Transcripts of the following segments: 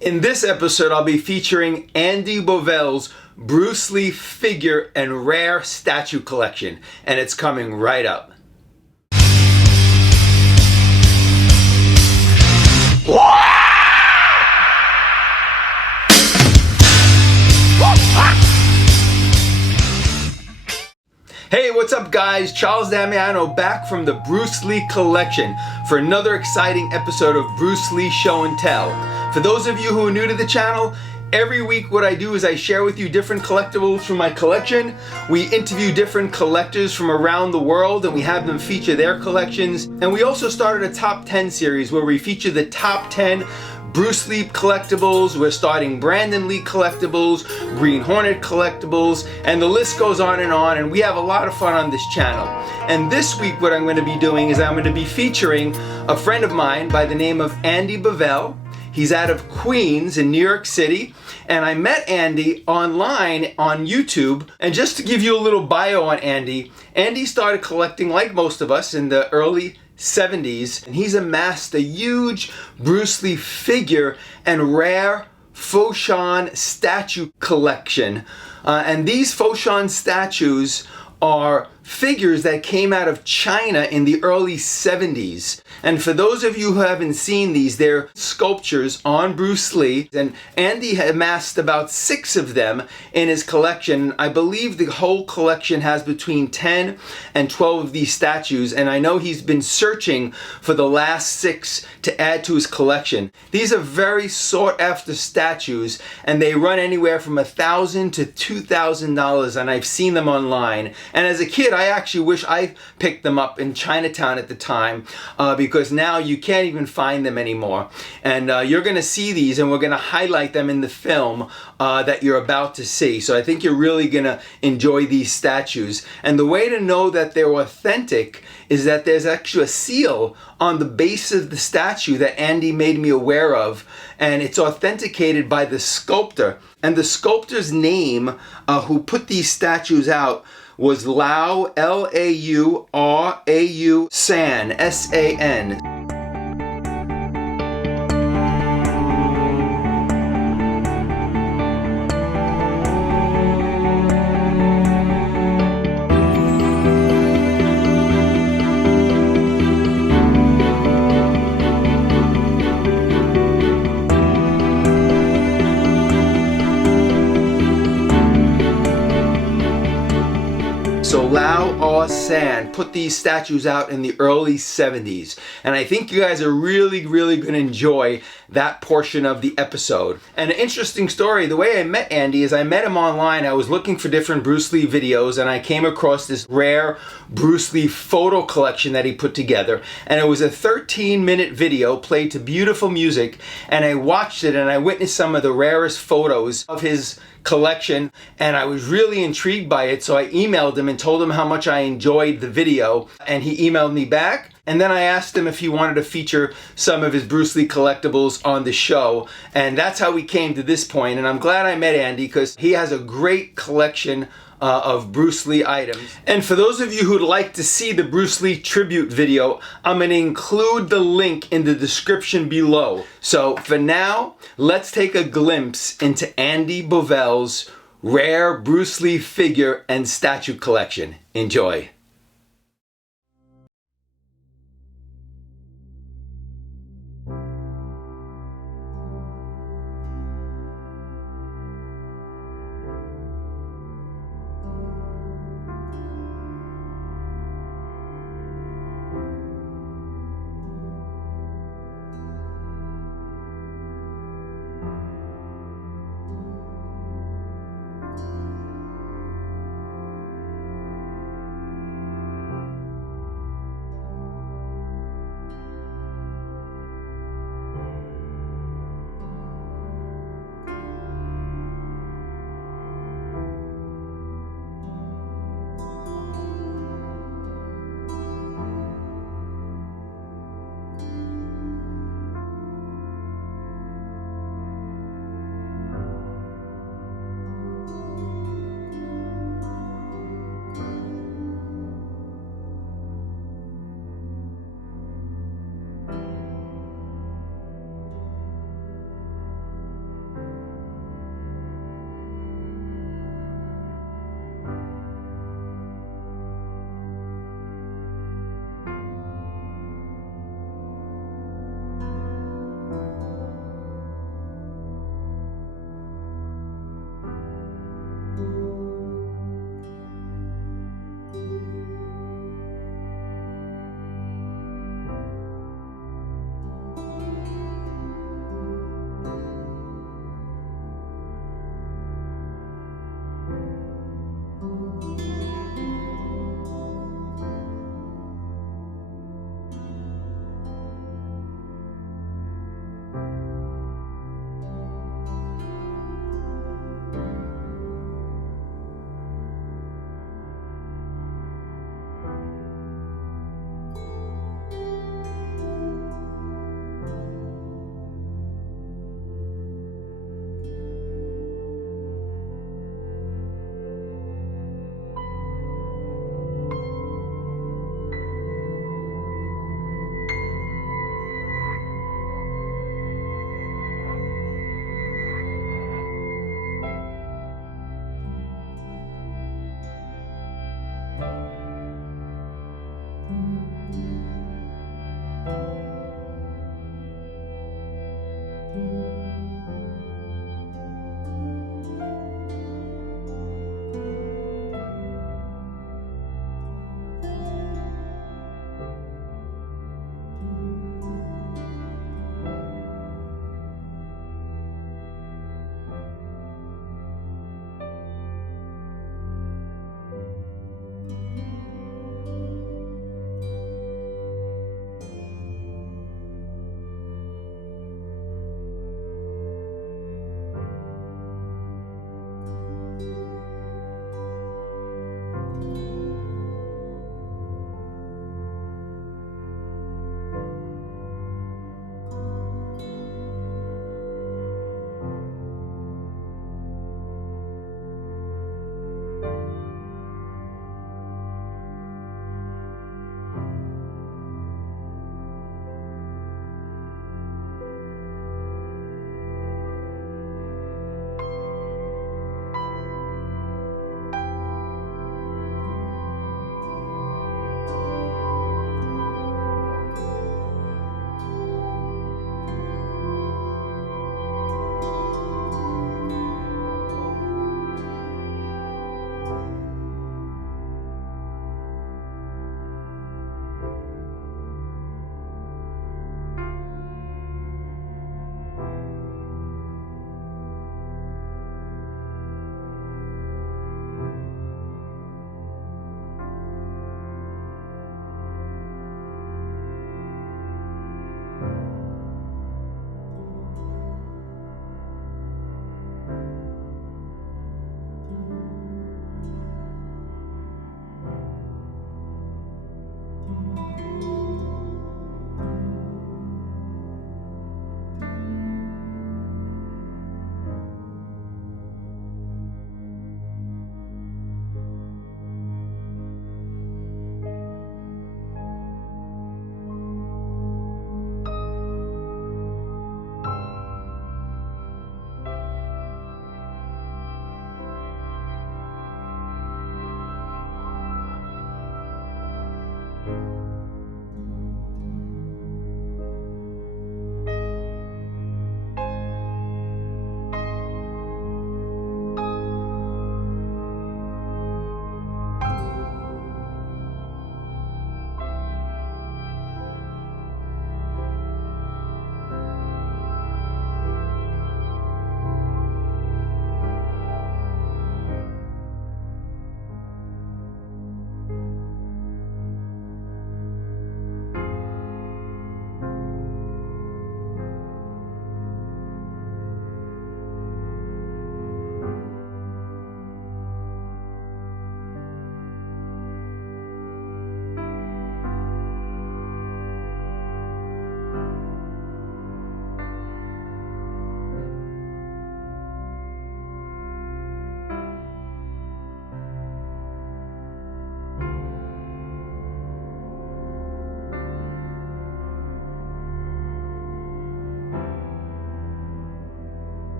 In this episode, I'll be featuring Andrew Bovell's Bruce Lee figure and rare statue collection, and it's coming right up. Hey, what's up guys? Charles Damiano back from the Bruce Lee collection for another exciting episode of Bruce Lee Show and Tell. For those of you who are new to the channel, every week what I do is I share with you different collectibles from my collection. We interview different collectors from around the world and we have them feature their collections. And we also started a top 10 series where we feature the top 10 Bruce Lee collectibles. We're starting Brandon Lee collectibles, Green Hornet collectibles, and the list goes on, and we have a lot of fun on this channel. And this week what I'm going to be doing is I'm going to be featuring a friend of mine by the name of Andrew Bovell. He's out of Queens in New York City, and I met Andy online on YouTube. And just to give you a little bio on Andy, Andy started collecting like most of us in the early 70s, and he's amassed a huge Bruce Lee figure and rare Foshan statue collection. And these Foshan statues are figures that came out of China in the early 70s. And for those of you who haven't seen these, they're sculptures on Bruce Lee. And Andy had amassed about 6 of them in his collection. I believe the whole collection has between 10 and 12 of these statues. And I know he's been searching for the last 6 to add to his collection. These are very sought after statues, and they run anywhere from $1,000 to $2,000, and I've seen them online. And as a kid, I actually wish I picked them up in Chinatown at the time, because now you can't even find them anymore. And you're going to see these, and we're going to highlight them in the film that you're about to see. So I think you're really going to enjoy these statues. And the way to know that they're authentic is that there's actually a seal on the base of the statue that Andy made me aware of, and it's authenticated by the sculptor. And the sculptor's name, who put these statues out, was Lau, L-A-U-R-A-U San, S-A-N. So Lau Au San put these statues out in the early 70s. And I think you guys are really going to enjoy that portion of the episode. And an interesting story, the way I met Andy is I met him online. I was looking for different Bruce Lee videos, and I came across this rare Bruce Lee photo collection that he put together. And it was a 13-minute video played to beautiful music. And I watched it and I witnessed some of the rarest photos of his collection, and I was really intrigued by it, so I emailed him and told him how much I enjoyed the video, and he emailed me back. And then I asked him if he wanted to feature some of his Bruce Lee collectibles on the show, and that's how we came to this point. And I'm glad I met Andy because he has a great collection of Bruce Lee items. And for those of you who'd like to see the Bruce Lee tribute video, I'm going to include the link in the description below. So for now, let's take a glimpse into Andrew Bovell's rare Bruce Lee figure and statue collection. Enjoy.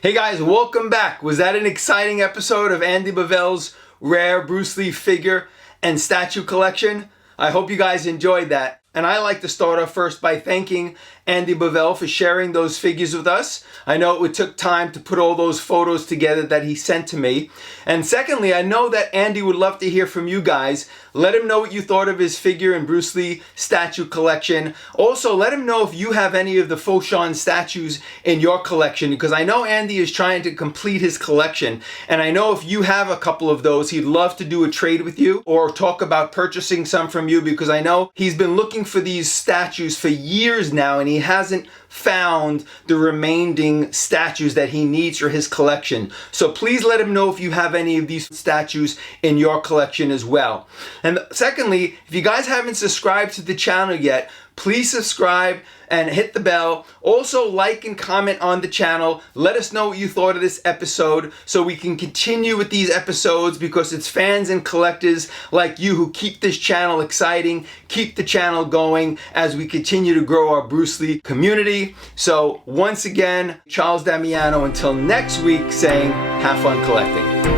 Hey guys, welcome back. Was that an exciting episode of Andy Bovell's rare Bruce Lee figure and statue collection? I hope you guys enjoyed that. And I like to start off first by thanking Andy Bovell for sharing those figures with us. I know it took time to put all those photos together that he sent to me. And secondly, I know that Andy would love to hear from you guys. Let him know what you thought of his figure and Bruce Lee statue collection. Also, let him know if you have any of the Foshan statues in your collection, because I know Andy is trying to complete his collection. And I know if you have a couple of those, he'd love to do a trade with you or talk about purchasing some from you, because I know he's been looking for these statues for years now and he hasn't found the remaining statues that he needs for his collection. So please let him know if you have any of these statues in your collection as well. And secondly, if you guys haven't subscribed to the channel yet, please subscribe and hit the bell. Also, like and comment on the channel. Let us know what you thought of this episode so we can continue with these episodes, because it's fans and collectors like you who keep this channel exciting, keep the channel going as we continue to grow our Bruce Lee community. So once again, Charles Damiano, until next week, saying have fun collecting.